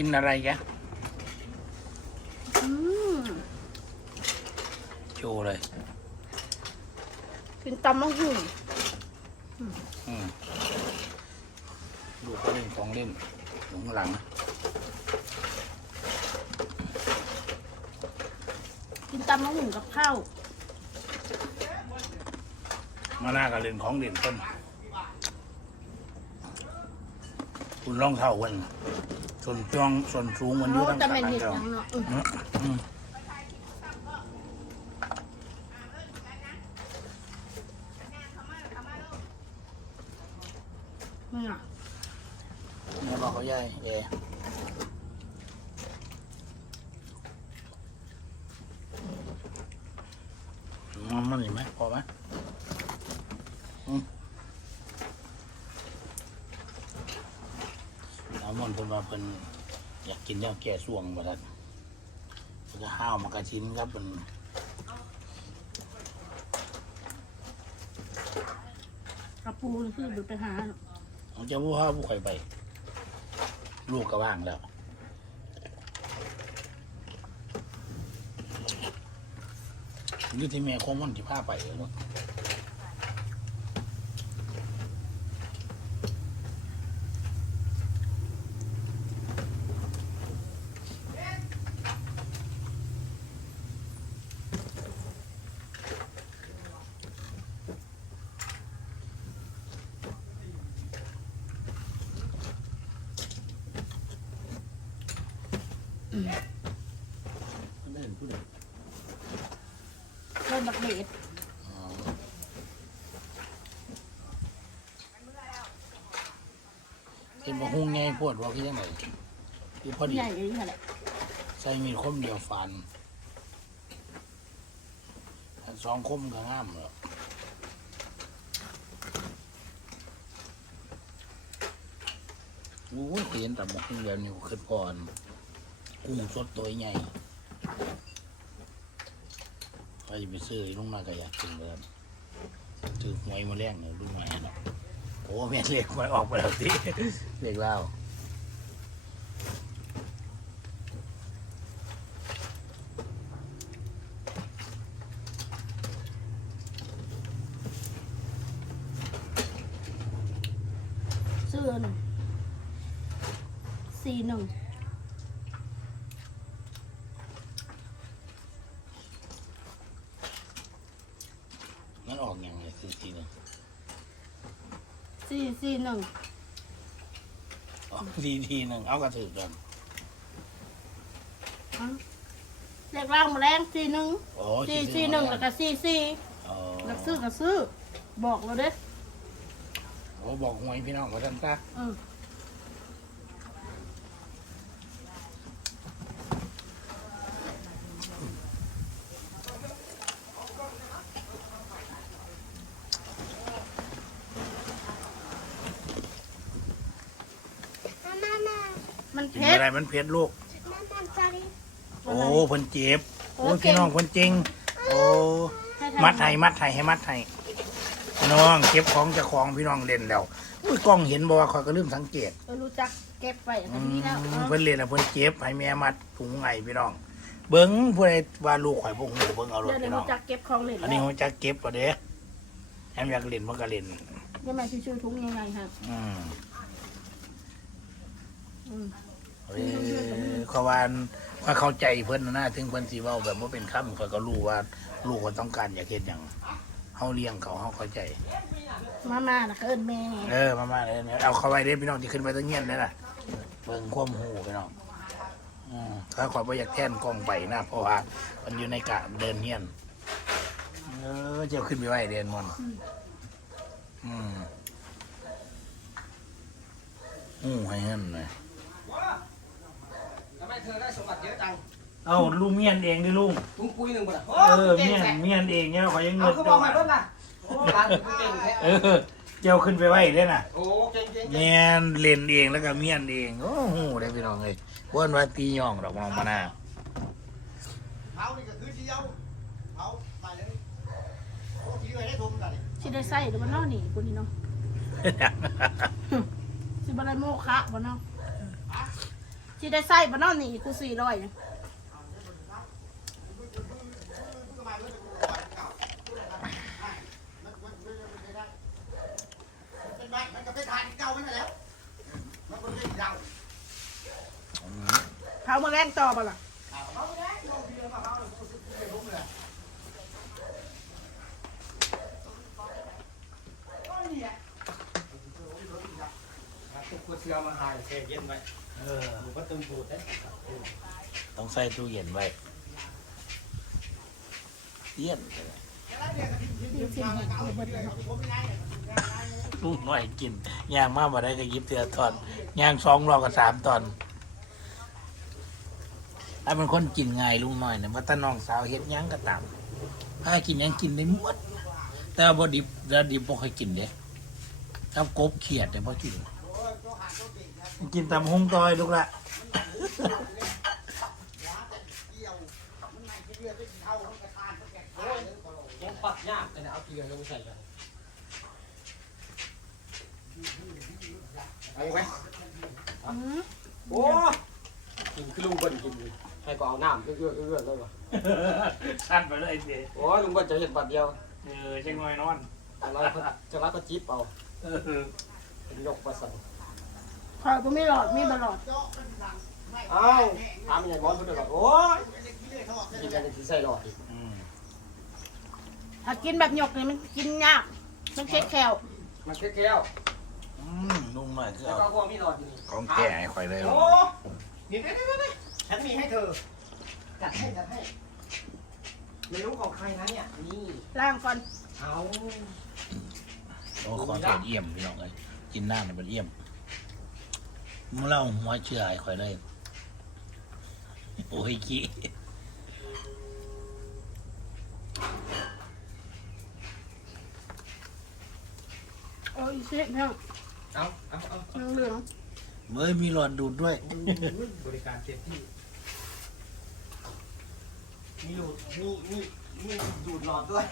กินอะไรแกอืมโชว์เลย กินตำมะหุ่งอืมดูเขาเล่นของเล่นหลงหลัง กินตำมะหุ่งกับข้าวมาหน้ากับเล่นของเล่นต้นคุณล่องเท่าวัน ส่วนจองส่วนสูงมันอยู่โอ้ทั้งแต่สามแม่นทั้งเห็ดเจ้าหยังเนาะอืมอืมอืมไม่อะเนี่ยบอกเขาใหญ่เอมันมันเห็นไหมพอไหมอืม เอามันเพิ่นว่าเพิ่นอยากกินแนวแก่ส่วงบ่ทันเพิ่นก็ห้าวมากระชิ้นครับเป็นกระปูนี่คือบุไปหาเนาะเขาจะผู้ห้าวผู้ข่อยไป ลูกก็ว่างแล้วอยู่ที่แม่คงมันที่พาไปเนาะ เล่นบักเด็ดเป็นบะฮุ่งไงพวดว่าคือยังไงที่พอดีใหญ่เลยนี่แหละใส่มีดคมเดียวฟันอันสองคมก็งามแล้วโอ้ยเห็นแต่บะฮุ่งเดียวนี่ก็ขึ้นก่อน กุ้งสดตัวใหญ่ไปไปซื้อลุงนาก็อยากกินเลยถือหวยมาแรงเนี่ยดูหน่อยเนาะโอ้แม่เล็กหวยออกไปแล้วสิเล็กแล้วเสื้อหนึ่งสี่หนึ่ง มันออกอย่างไรคือทีหนึงสี่สี่หนึ่งออกทีทีหนึ่งเอากระถือกันอะเลขล่างมาแรงสี่หนึ่งโอ้สี่สี่หนึ่งแล้วก็สี่สี่อ๋อหลักซื้อก็ซื้อ บอกเราเด้โอ้บอกหวยพี่น้องว่าท่านตาอืม มันกินเผ็ดอะไรมันเผ็ดลูก โอ้เพิ่นเจ็บ โอ้ยโอเคพี่น้องเพิ่นจริง โอ้ให้ทำมัดไห้มัดไห้ให้มัดไห้พี่น้องเก็บของเจะของพี่น้องเล่นแล้วอุ้ยกล้องเห็นบ่ว่าคอยก็ลืมสังเกตเออรู้จักเก็บไว้อืตรงนี้แล้วมเพิ่นเล่นแล้วเพิ่นเจ็บให้แม่มัดถุงไห้พี่น้อง เบิ่งผู้ใดว่าลูกข่อยบ่ฮู้เบิ่งเอารถเดี๋ยวพี่น้รู้องจักเก็บของเล่นอันนี้ผมจะเก็บก่อนเด้แอมอยากเล่นมันก็เล่นยังไงชื่อถุงยังไงครับอืมอืม เอ้ยเขาว่าว่าเข้าใจเพิ่นนะถึงเพิ่นสิเว้าแบบว่าเป็นคำเขาก็รู้ว่าลูกเขาต้องการอยากเฮ็ดหยังเฮาเลี้ยงเขาเฮาเข้าใจ มามานะเอิญแม่เออมามาเลยเอาเข้าไว้เด้พี่น้องที่ขึ้นไปตะเงียนนั่นน่ะเบิ่งความหูพี่น้องอืมถ้าขอยบ่อยากแท่นกล้องไปนะเพราะว่า มันอยู่ในกะเดินเฮียนเออเจ้าขึ้นไปไว้เดินมอนอืมอู้ให้เห็นหน่อย ทำไมเธอได้สมบัติเยอะจัง เอาลุงเมียนเองดิลุงถุงปุยหนึ่งหมดอะเออเมียนเมียนเองเนี่ยขอยยังเอาเงินเขาบจ้อกให้รถนะโอ้ร้านถุงเก่งแท้เออเจ้าขึ้นไปไว้ได้น่ะโอ้เก่งเก่งเก่งเมียนเล่นเองแล้วก็เมียนเองโอ้โหได้พี่น้องเลยว่านว่าตีย่องดอกมองมาหน้าเท้านี่ก็คือเที่ยวเท้าไปเลยโอ้ที่ไว้ได้ทุ่มกันนี่สิได้ใส่หรือมันเนอหนีกูนี่เนาะสิบอะไรโมคะบ่เนาะสิได้ใส่บ่เนอนนี่กูสี่ร้อย เป็นใบมันก็เป็นทานเก่ามันนั่นแหล้ว มันก็เป็นยาวเขามาแล่นต่อบ่ล่ะเอาไปได้ลงเรือมาเอาเลยไปลุกเลยทุกคนเชื่อมาหายเทเย็นไว้เออผมก็ตึงปูดได้ต้องใส่ตู้เย็นไว้เย็นอยู่ที่ไหนเอาเบิดเลย ลูกน้อยกินย่างมากมาได้ก็ยิบเตือตอนย่างสองรอกับสามตอนถ้าเป็นคนกินง่ายลุงน้อยเนี่ยว่าตาน้องสาวเฮ็ดหยังก็ตามถ้ากินหยังกินได้หมดแต่ว่าบ่ดิบแล้วดิบบ่ค่อยกินเด้ถ้ากบเขียดเนี่บ่กิน กินตำหงตอยลูกละยังปัดยากแต่เอาเกลือลงใส่ เอาไหมอืมโอ้กินคือลุงเบิ้ลกินให้ก็เอาน้ำเอื้อเอื้อเลยวะสั้นไปเลยสิโอ้ยลุงเบิ้ลจะเห็นบัดเดียวเออจังหน่อยนอนอะไรก็จะรักก็จิ๊บเอาเออเป็นยกประสันคอยบ่มีหลอดมีบ่หลอดเอ้าถามยังไงบอลเพื่อนบอกโอ้ยกินกันที่ใส่หลอดอีกอืมถ้ากินแบบหยกนี่มันกินยากมันเค็ดแคลมันแค่แก้ว อืมลุงหน่อยคือแล้วเอาก็พวกมีหลอดอยู่นี่ของแก่ให้ข่อยเลยโอ้นี่นี่นี่นี่ฉันมีให้เธอ จัดให้จัดให้ไม่รู้ของใครนะเนี่ย นี่ล้างก่อนเอาโอ้ขอโทษเอี่ยมพี่น้องเลยกินหน้าเนี่ยมันเอี่ยมมื่อเล่าหัวเชื่อให้ข่อยเลยโอ้ยกี้โอ้ยเช็ดเนาะ เอาเอาเอาเหลืองเมื่อมีหลอดดูดด้วย บริการเต็มที่มีดูดมีมีมีดูดหลอดด้วย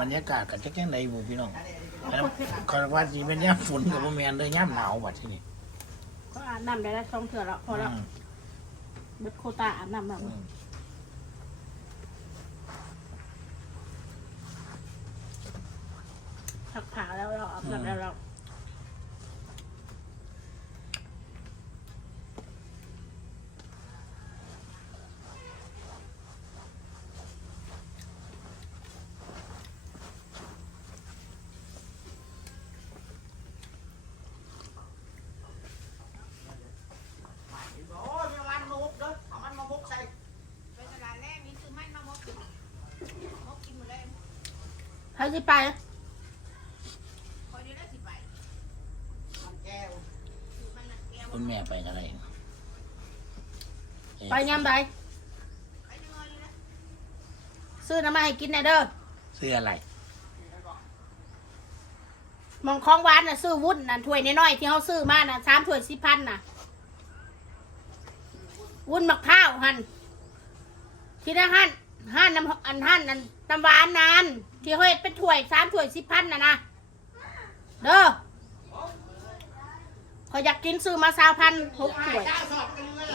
บรรยากาศกันจักยังไงบุพี่น้องคอยว่าสิเป็นย่ำฝนกับบ่แมนเลยย่ำหนาวบัดที่นี่ก็อาบน้ำได้แล้วสองเถื่อแล้วพอแล้วเบิดโคตาอาบน้ำแล้ว แล้วเราอาบน้ำแล้วเรา โอ้ยมันมามุกเด้อเอามันมามุกใส่ ไปตลาดแรกนี่คือมันมามกกิ คุณแม่ไปอะไรไปยามใดไปยังไงเลยนะซื้อน้ำมาให้กินแน่เด้อเสื้ออะไรหมองของหวานน่ะซื้อวุ้นนั่นถ้วยน้อยๆที่เขาซื้อมาน่ะสามถ้วยสิบพันน่ะ วุ้นมะพร้าวหันที่นั่นหันหันน้ำอันหันอันน้ำหวานนานที่เขาเฮ็ดเป็นถ้วยสามถ้วยสิบพันน่ะนะเด้อข อยอยากกินซื้อมาสามพันหกถ้วยเจ้าสอบกันเลย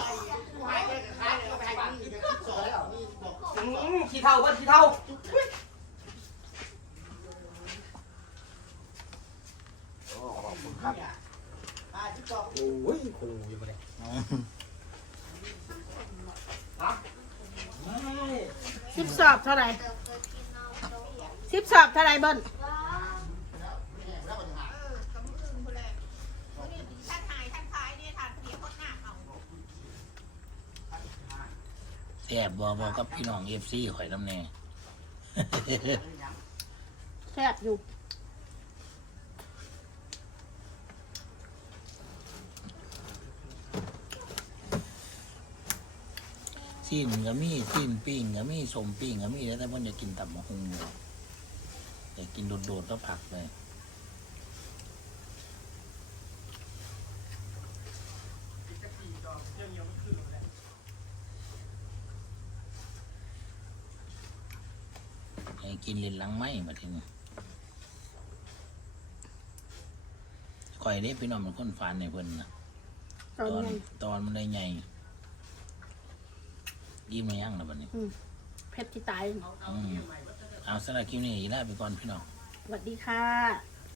ผู้หายเลยขายเอาไปให้คนอื่นเดี๋ยวคิดสอนแล้วนี่บอกอืมขี้เท่าเบิ้ลขี้เท่าอ่าที่สอบโอ้ยครูอยู่ปะเนี่ยอืมฮะไม่สิบสอบเท่าไหร่สิบสอบเท่าไหร่เบิ้ล เออกำมืออื่นคนแรกคนนี้ท่านหายท่านขายเนี่ยท่านเสียคนหน้าเอา แซ่บบ่บ่กับพี่น้องเอฟซีข่อยน้ำแน่ แซ่บอยู่สิ้นก็มีสิ้นปิ้งก็มีสมปิ้งก็มีแล้วแต่เพิ่นจะกินตับมะฮุงอยู่อยากกินโดดๆแล้วผักเลย กินเล่นหลังไหมมาทีนี้ข่อยได้พี่น้องมันค้นฟันในเพิ่นนะตอนตอนมันได้ใหญ่ยิ้มในย่งนะบัดนี้เพชรที่ตายเอาสำหคิวนี้ลาไปก่อนพี่น้องสวัสดีค่ะ